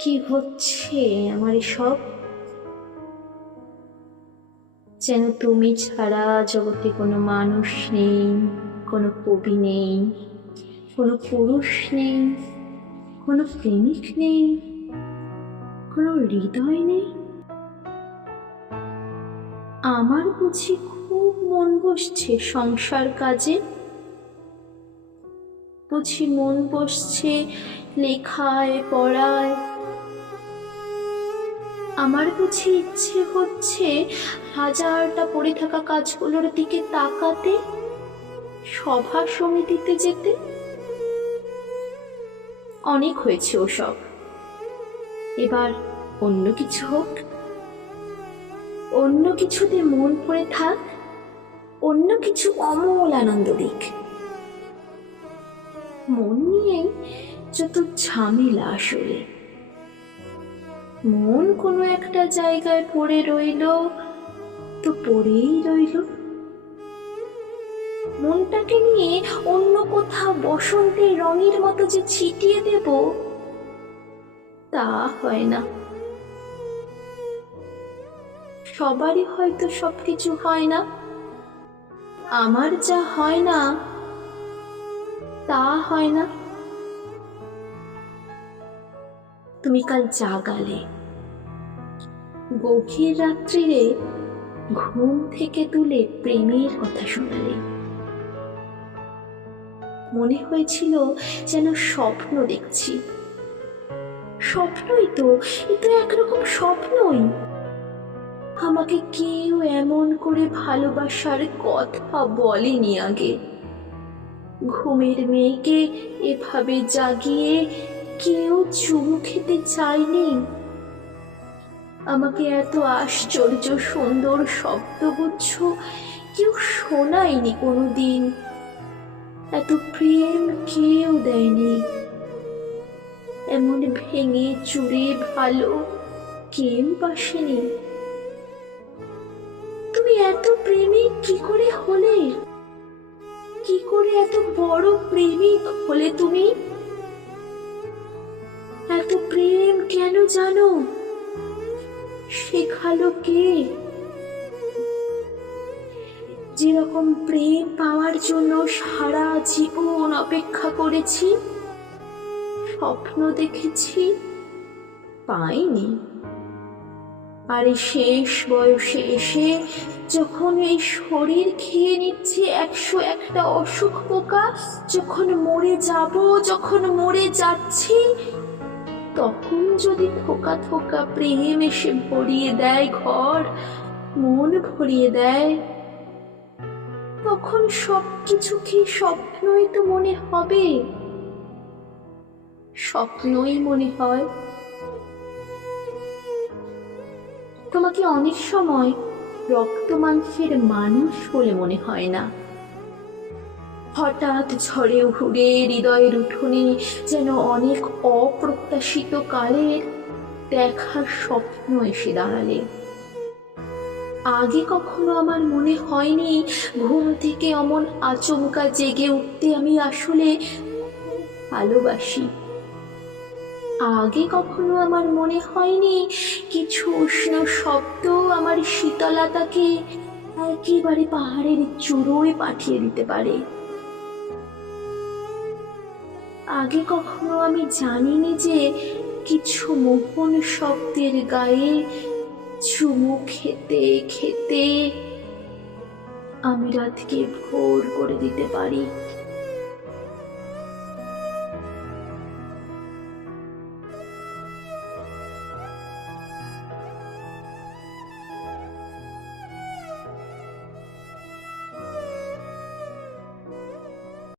কি হচ্ছে আমার এসব? যেন তুমি ছাড়া জগতে কোনো মানুষ নেই, কোনো কবি নেই, কোনো পুরুষ নেই, কোনো প্রেমিক নেই, কোনো হৃদয় নেই। আমার বুঝি খুব মন বসছে সংসার কাজে, বুঝি মন বসছে লেখায় পড়ায়। আমার বুঝি ইচ্ছে হচ্ছে হাজারটা পড়ে থাকা কাজগুলোর দিকে তাকাতে, সভা সমিতিতে যেতে। অনেক হয়েছে ওসব, এবার অন্য কিছু হোক, অন্য কিছুতে মন পড়ে থাক, অন্য কিছু অমূল আনন্দ দিক। মন নিয়েই যত ঝামেলা আসলে। মন কোনো একটা জায়গায় পড়ে রইল তো পড়েই রইল। মনটাকে নিয়ে অন্য কোথাও বসন্তের রঙের মতো যে ছিটিয়ে দেব, তা হয় না। সবারই হয়তো সবকিছু হয় না, আমার যা হয় না তা হয় না। তুমি কাল জাগালে, গভীর রাত্রিরে ঘুম থেকে তুলে প্রেমের কথা শোনালে। মনে হয়েছিল যেন স্বপ্ন দেখছি। স্বপ্নই তো, এ তো একরকম স্বপ্নই। আমাকে কেউ এমন করে ভালোবাসার কথা বলেনি আগে। ঘুমের মেয়েকে এভাবে জাগিয়ে কেউ চুমু খেতে চায়নি। আমাকে এত আশ্চর্য সুন্দর শব্দগুচ্ছ কেউ শোনায়নি কোনোদিন। এত প্রেম কেউ দেয়নি। এমন ভেঙে চুরে ভালো কেউ বাসেনি। তুমি এত প্রেমিক কি করে হলে? কি করে এত বড় প্রেমিক হলে তুমি? এত প্রেম কেন জানো? শেখালো কে? যেরকম প্রেম পাওয়ার জন্য সারা জীবন অপেক্ষা করেছি, স্বপ্ন দেখেছি, পাইনি। আর এই শেষ বয়সে এসে যখন এই শরীর খেয়ে নিচ্ছে 101টা অসুখ পোকা, যখন মরে যাব, যখন মরে যাচ্ছি, তখন যদি থোকা থোকা প্রেম এসে ভরিয়ে দেয় ঘর, মন ভরিয়ে দেয়, তখন সবকিছু কি স্বপ্নই তো মনে হবে। স্বপ্নই মনে হয়। তোমাকে অনেক সময় রক্ত মাংসের মানুষ বলে মনে হয় না। হঠাৎ ঝড়ে ঘুরে হৃদয়ের উঠোনে যেন অনেক অপ্রত্যাশিত কালের দেখার স্বপ্ন এসে দাঁড়ালে। আগে কখনো আমার মনে হয়নি ঘুম থেকে অমন আচমকা জেগে উঠতে আমি আসলে ভালোবাসি। আগে কখনো আমার মনে হয়নি কিছু উষ্ণ শব্দ আমার শীতলতাকে একেবারে পাহাড়ের চূড়োয় পাঠিয়ে দিতে পারে। আগে কখনো আমি জানিনি যে কিছু মোহন শব্দের গায়ে চুমু খেতে খেতে আমি রাতকে ভোর করে দিতে পারি।